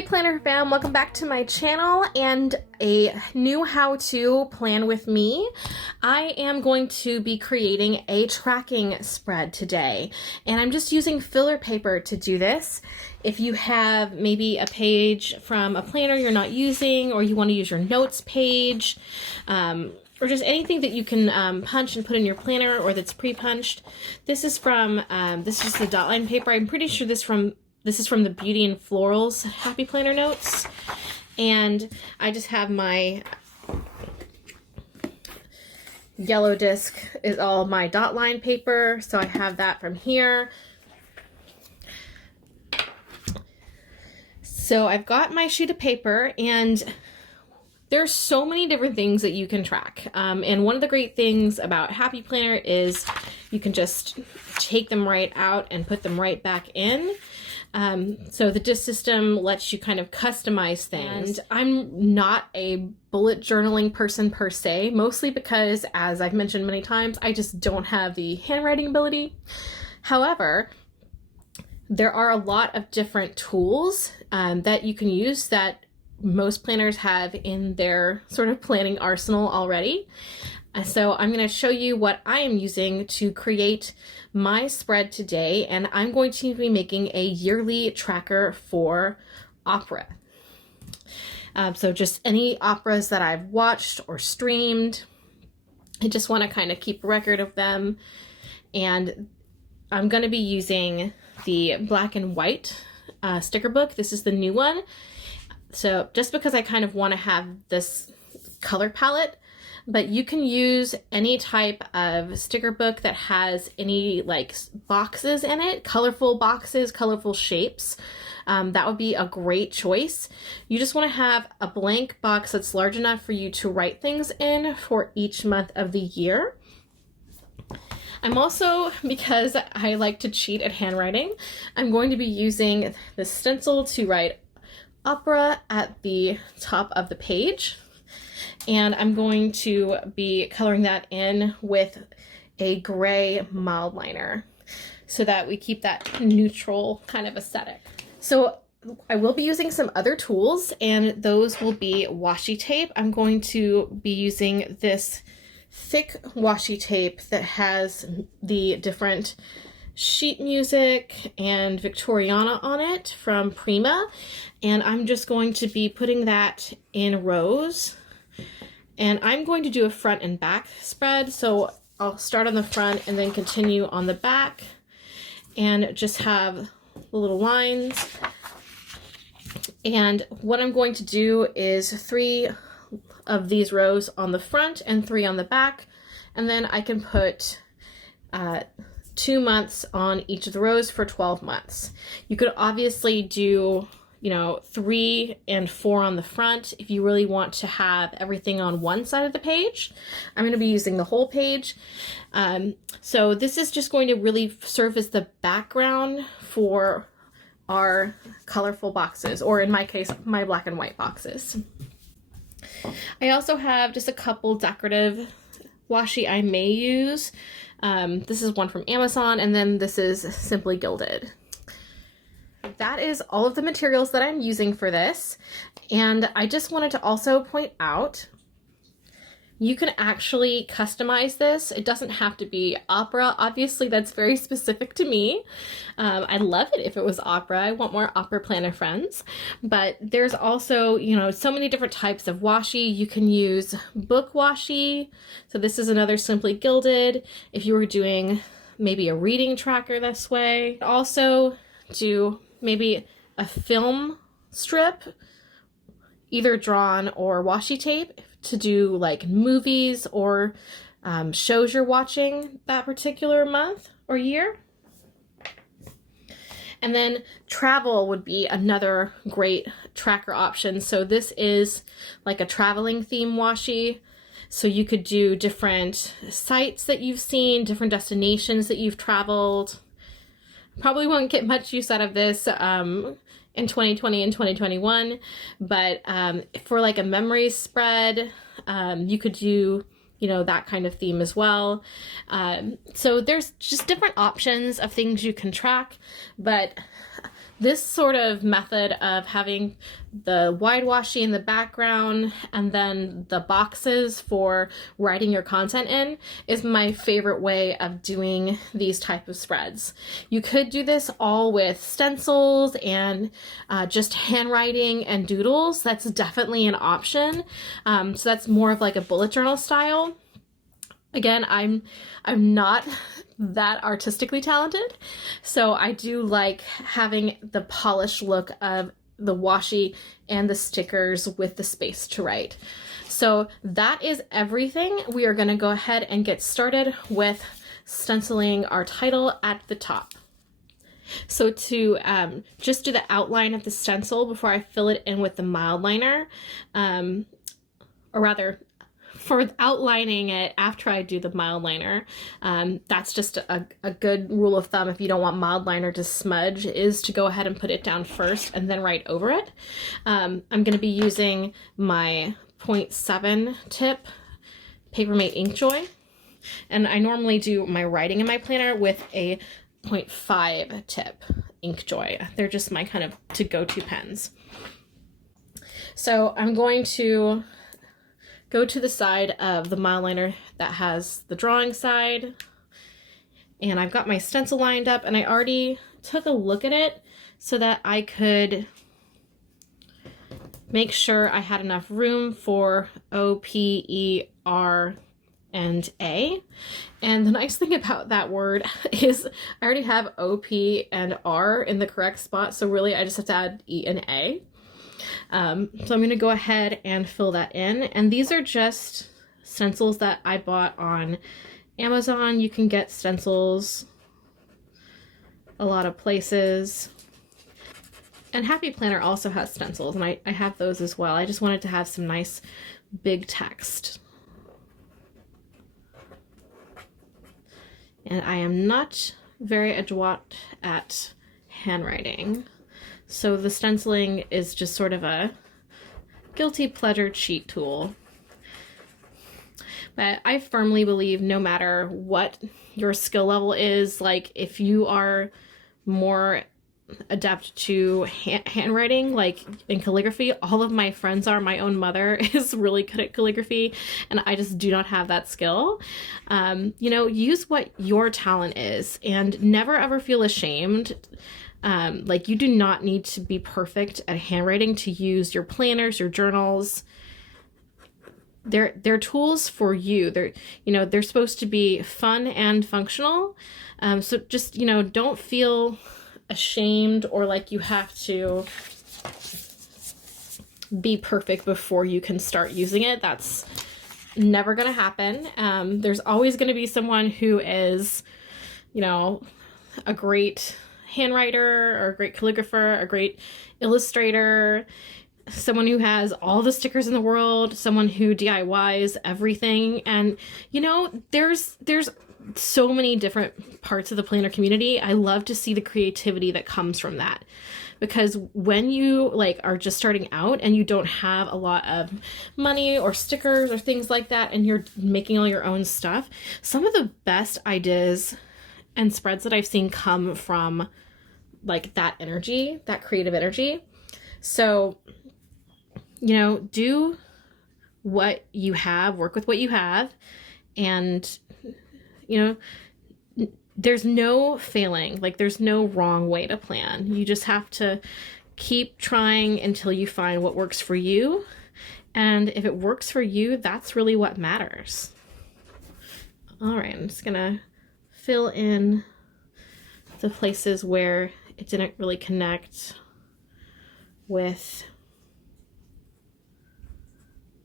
Hey Planner fam, welcome back to my channel and a new how-to plan with me. I am going to be creating a tracking spread today, and I'm just using filler paper to do this. If you have maybe a page from a planner you're not using, or you want to use your notes page, or just anything that you can punch and put in your planner or that's pre-punched. This is from, this is the dotline paper. I'm pretty sure this is from the Beauty and Florals Happy Planner Notes. And I just have my yellow disc is all my dotline paper. So I have that from here. So I've got my sheet of paper, and there's so many different things that you can track. And one of the great things about Happy Planner is you can just take them right out and put them right back in. So the disc system lets you kind of customize things. And I'm not a bullet journaling person per se, mostly because, as I've mentioned many times, I just don't have the handwriting ability. However, there are a lot of different tools that you can use that most planners have in their sort of planning arsenal already. So I'm going to show you what I am using to create my spread today, and I'm going to be making a yearly tracker for opera. So just any operas that I've watched or streamed. I just want to kind of keep a record of them, and I'm going to be using the black and white sticker book. This is the new one. So just because I kind of want to have this color palette, but you can use any type of sticker book that has any like boxes in it, colorful boxes, colorful shapes. That would be a great choice. You just want to have a blank box that's large enough for you to write things in for each month of the year. I'm also, because I like to cheat at handwriting, I'm going to be using the stencil to write opera at the top of the page. And I'm going to be coloring that in with a gray mild liner so that we keep that neutral kind of aesthetic. So I will be using some other tools, and those will be washi tape. I'm going to be using this thick washi tape that has the different sheet music and Victoriana on it from Prima, and I'm just going to be putting that in rows. And I'm going to do a front and back spread, so I'll start on the front and then continue on the back and just have the little lines. And what I'm going to do is 3 of these rows on the front and 3 on the back, and then I can put 2 months on each of the rows for 12 months. You could obviously do 3 and 4 on the front if you really want to have everything on one side of the page. I'm going to be using the whole page. So this is just going to really serve as the background for our colorful boxes, or in my case, my black and white boxes. I also have just a couple decorative washi I may use. This is one from Amazon, and then this is Simply Gilded. That is all of the materials that I'm using for this. And I just wanted to also point out, you can actually customize this. It doesn't have to be opera. Obviously, that's very specific to me. I'd love it if it was opera. I want more opera planner friends. But there's also, so many different types of washi. You can use book washi. So this is another Simply Gilded. If you were doing maybe a reading tracker this way. Also do maybe a film strip, either drawn or washi tape, to do like movies or shows you're watching that particular month or year. And then travel would be another great tracker option. So this is like a traveling theme washi. So you could do different sites that you've seen, different destinations that you've traveled. Probably won't get much use out of this in 2020 and 2021, but for like a memories spread, you could do that kind of theme as well. So there's just different options of things you can track, but This sort of method of having the wide washi in the background and then the boxes for writing your content in is my favorite way of doing these type of spreads. You could do this all with stencils and just handwriting and doodles. That's definitely an option. So that's more of like a bullet journal style. Again, I'm not that artistically talented, so I do like having the polished look of the washi and the stickers with the space to write. So that is everything. We are going to go ahead and get started with stenciling our title at the top. So to just do the outline of the stencil before I fill it in with the mild liner, or rather, for outlining it after I do the mild liner, that's just a good rule of thumb if you don't want mild liner to smudge, is to go ahead and put it down first and then write over it. I'm going to be using my 0.7 tip Papermate Inkjoy, and I normally do my writing in my planner with a 0.5 tip Inkjoy. They're just my kind of to-go-to pens. So I'm going to go to the side of the mild liner that has the drawing side, and I've got my stencil lined up, and I already took a look at it so that I could make sure I had enough room for O, P, E, R, and A. And the nice thing about that word is I already have O, P, and R in the correct spot, so really I just have to add E and A. So I'm going to go ahead and fill that in. And these are just stencils that I bought on Amazon. You can get stencils a lot of places. And Happy Planner also has stencils, and I have those as well. I just wanted to have some nice big text. And I am not very adroit at handwriting, so the stenciling is just sort of a guilty pleasure cheat tool. But I firmly believe no matter what your skill level is, like if you are more adept to handwriting, like in calligraphy, all of my friends are. My own mother is really good at calligraphy, and I just do not have that skill. You know, use what your talent is, and never ever feel ashamed. Like you do not need to be perfect at handwriting to use your planners, your journals. They're tools for you. They're supposed to be fun and functional. So just, don't feel ashamed or like you have to be perfect before you can start using it. That's never going to happen. There's always going to be someone who is, a great handwriter or a great calligrapher, a great illustrator, someone who has all the stickers in the world, someone who DIYs everything. And there's so many different parts of the planner community. I love to see the creativity that comes from that, because when you are just starting out and you don't have a lot of money or stickers or things like that, and you're making all your own stuff, some of the best ideas and spreads that I've seen come from that energy, that creative energy. So, do what you have, work with what you have, and, there's no failing, there's no wrong way to plan. You just have to keep trying until you find what works for you. And if it works for you, that's really what matters. All right, I'm just gonna fill in the places where it didn't really connect with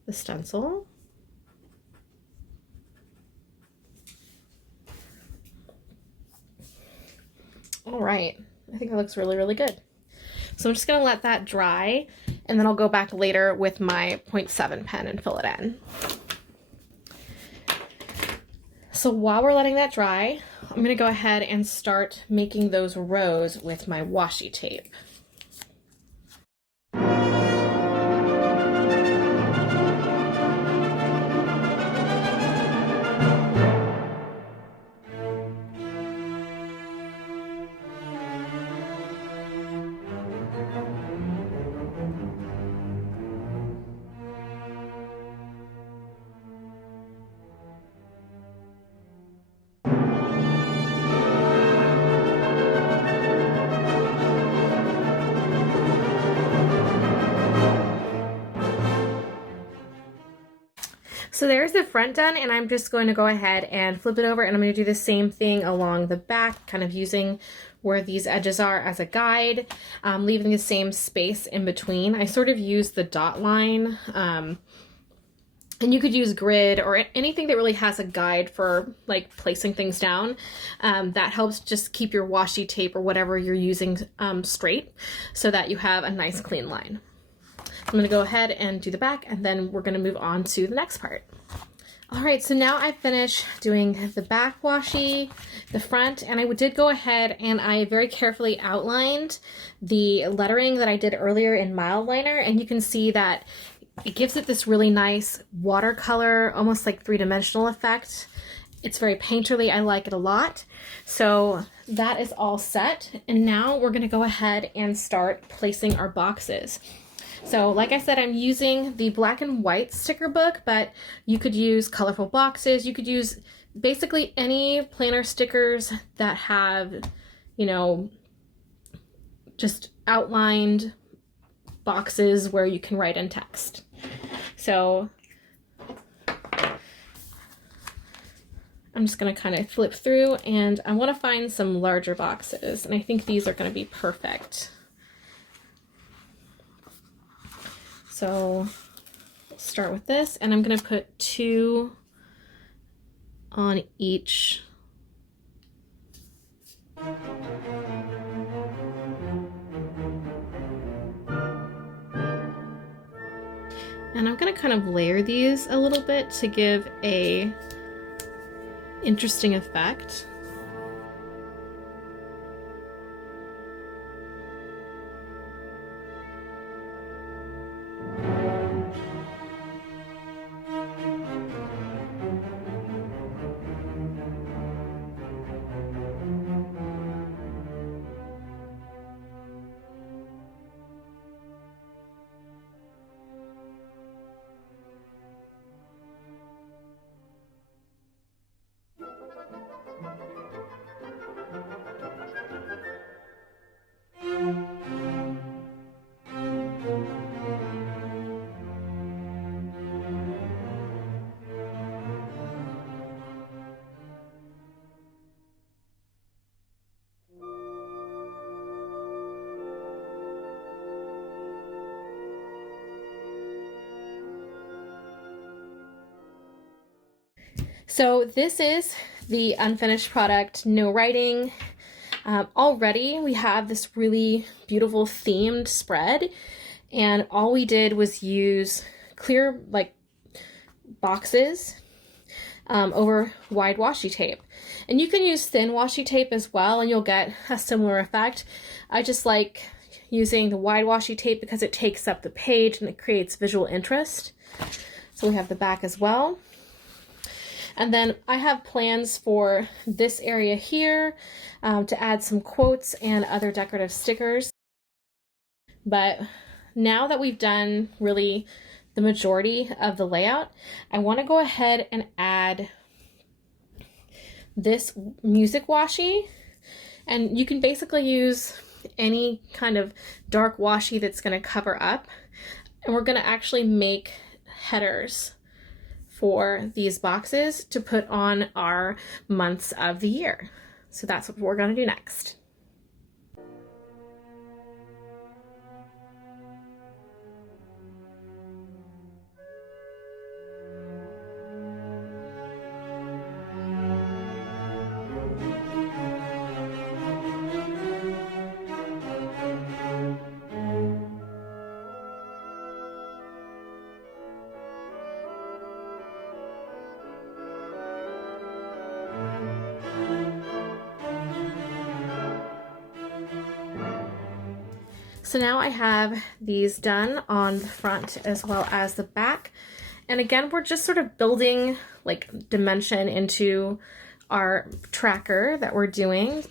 the stencil. All right, I think that looks really, really good. So I'm just gonna let that dry, and then I'll go back later with my 0.7 pen and fill it in. So while we're letting that dry, I'm gonna go ahead and start making those rows with my washi tape. So there's the front done, and I'm just going to go ahead and flip it over, and I'm going to do the same thing along the back, kind of using where these edges are as a guide, leaving the same space in between. I sort of use the dot line, and you could use grid or anything that really has a guide for like placing things down. That helps just keep your washi tape or whatever you're using straight so that you have a nice clean line. I'm going to go ahead and do the back, and then we're going to move on to the next part. All right, so now I've finished doing the back washi, the front, and I did go ahead and I very carefully outlined the lettering that I did earlier in Mildliner, and you can see that it gives it this really nice watercolor, almost like three-dimensional effect. It's very painterly. I like it a lot. So that is all set, and now we're going to go ahead and start placing our boxes. So like I said, I'm using the black and white sticker book, but you could use colorful boxes. You could use basically any planner stickers that have, you know, just outlined boxes where you can write in text. So I'm just going to kind of flip through, and I want to find some larger boxes, and I think these are going to be perfect. So we'll start with this, and I'm going to put 2 on each. And I'm going to kind of layer these a little bit to give a interesting effect. So this is the unfinished product, no writing. Already we have this really beautiful themed spread, and all we did was use clear like boxes over wide washi tape. And you can use thin washi tape as well, and you'll get a similar effect. I just like using the wide washi tape because it takes up the page and it creates visual interest. So we have the back as well. And then I have plans for this area here to add some quotes and other decorative stickers. But now that we've done really the majority of the layout, I want to go ahead and add this music washi. And you can basically use any kind of dark washi that's going to cover up. And we're going to actually make headers for these boxes to put on our months of the year. So that's what we're going to do next. So now I have these done on the front as well as the back. And again, we're just sort of building like dimension into our tracker that we're doing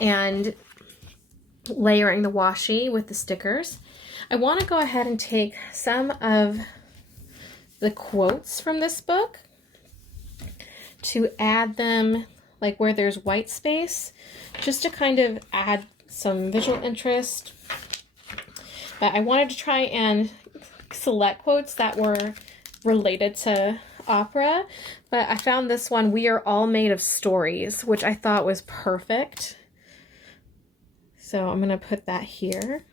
and layering the washi with the stickers. I want to go ahead and take some of the quotes from this book to add them like where there's white space, just to kind of add some visual interest. But I wanted to try and select quotes that were related to opera, but I found this one, We Are All Made of Stories, which I thought was perfect. So I'm gonna put that here.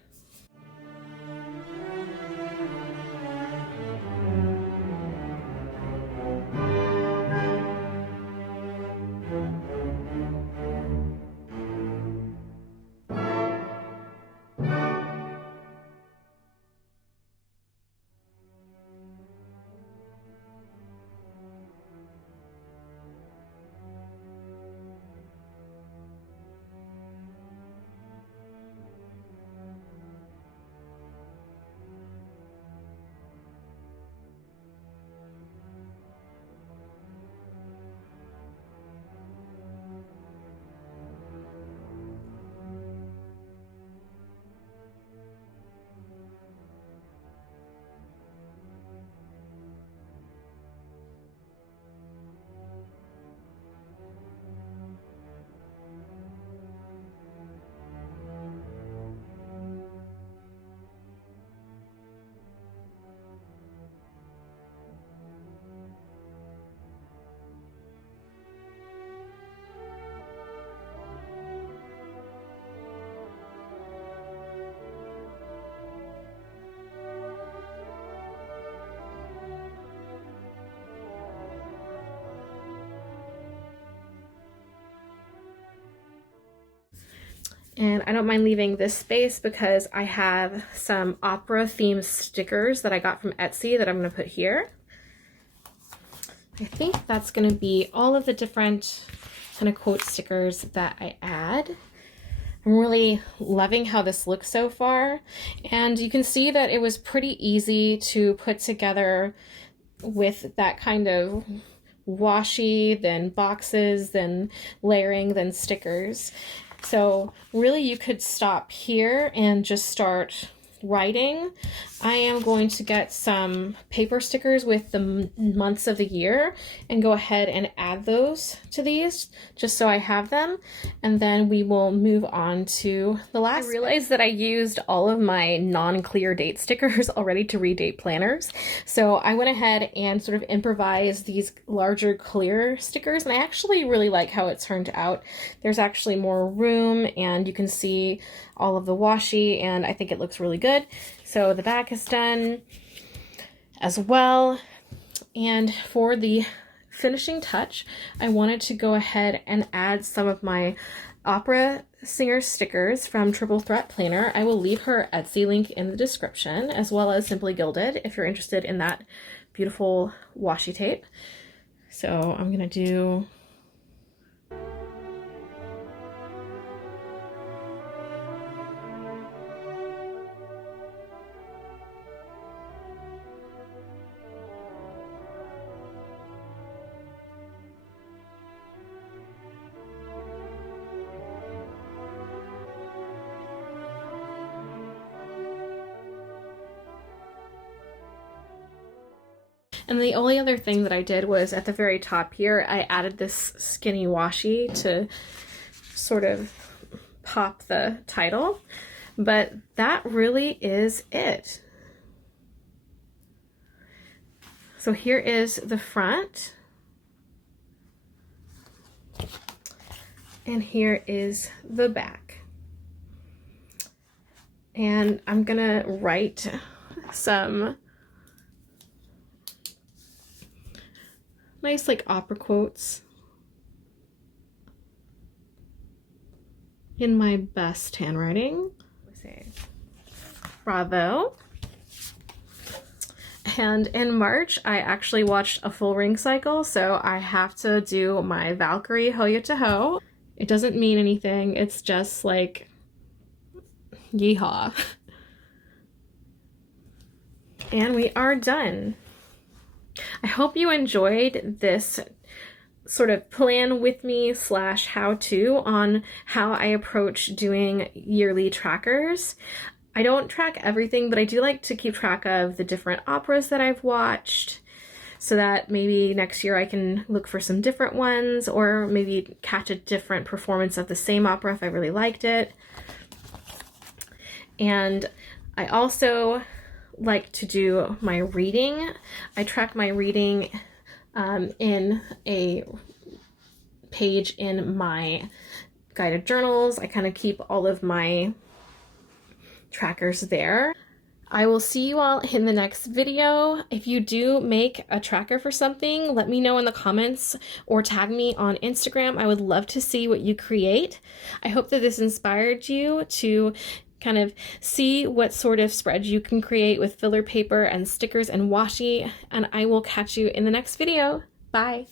And I don't mind leaving this space because I have some opera themed stickers that I got from Etsy that I'm going to put here. I think that's going to be all of the different kind of quote stickers that I add. I'm really loving how this looks so far. And you can see that it was pretty easy to put together with that kind of washi, then boxes, then layering, then stickers. So really you could stop here and just start writing. I am going to get some paper stickers with the months of the year and go ahead and add those to these just so I have them, and then we will move on to the last. I realized that I used all of my non-clear date stickers already to read date planners, so I went ahead and sort of improvised these larger clear stickers, and I actually really like how it turned out. There's actually more room and you can see all of the washi, and I think it looks really good. So the back is done as well. And for the finishing touch, I wanted to go ahead and add some of my opera singer stickers from TripleThreatPlanner. I will leave her Etsy link in the description, as well as Simply Gilded if you're interested in that beautiful washi tape. So I'm gonna do And the only other thing that I did was at the very top here, I added this skinny washi to sort of pop the title, but that really is it. So here is the front, and here is the back. And I'm gonna write some nice like opera quotes in my best handwriting. Bravo. And in March, I actually watched a full ring cycle, so I have to do my Valkyrie Hoya to Ho. It doesn't mean anything, it's just like, yeehaw. And we are done. I hope you enjoyed this sort of plan with me / how-to on how I approach doing yearly trackers. I don't track everything, but I do like to keep track of the different operas that I've watched so that maybe next year I can look for some different ones, or maybe catch a different performance of the same opera if I really liked it. And I also like to do my reading. I track my reading in a page in my guided journals. I kind of keep all of my trackers there. I will see you all in the next video. If you do make a tracker for something, let me know in the comments or tag me on Instagram. I would love to see what you create. I hope that this inspired you to kind of see what sort of spreads you can create with filler paper and stickers and washi, and I will catch you in the next video. Bye.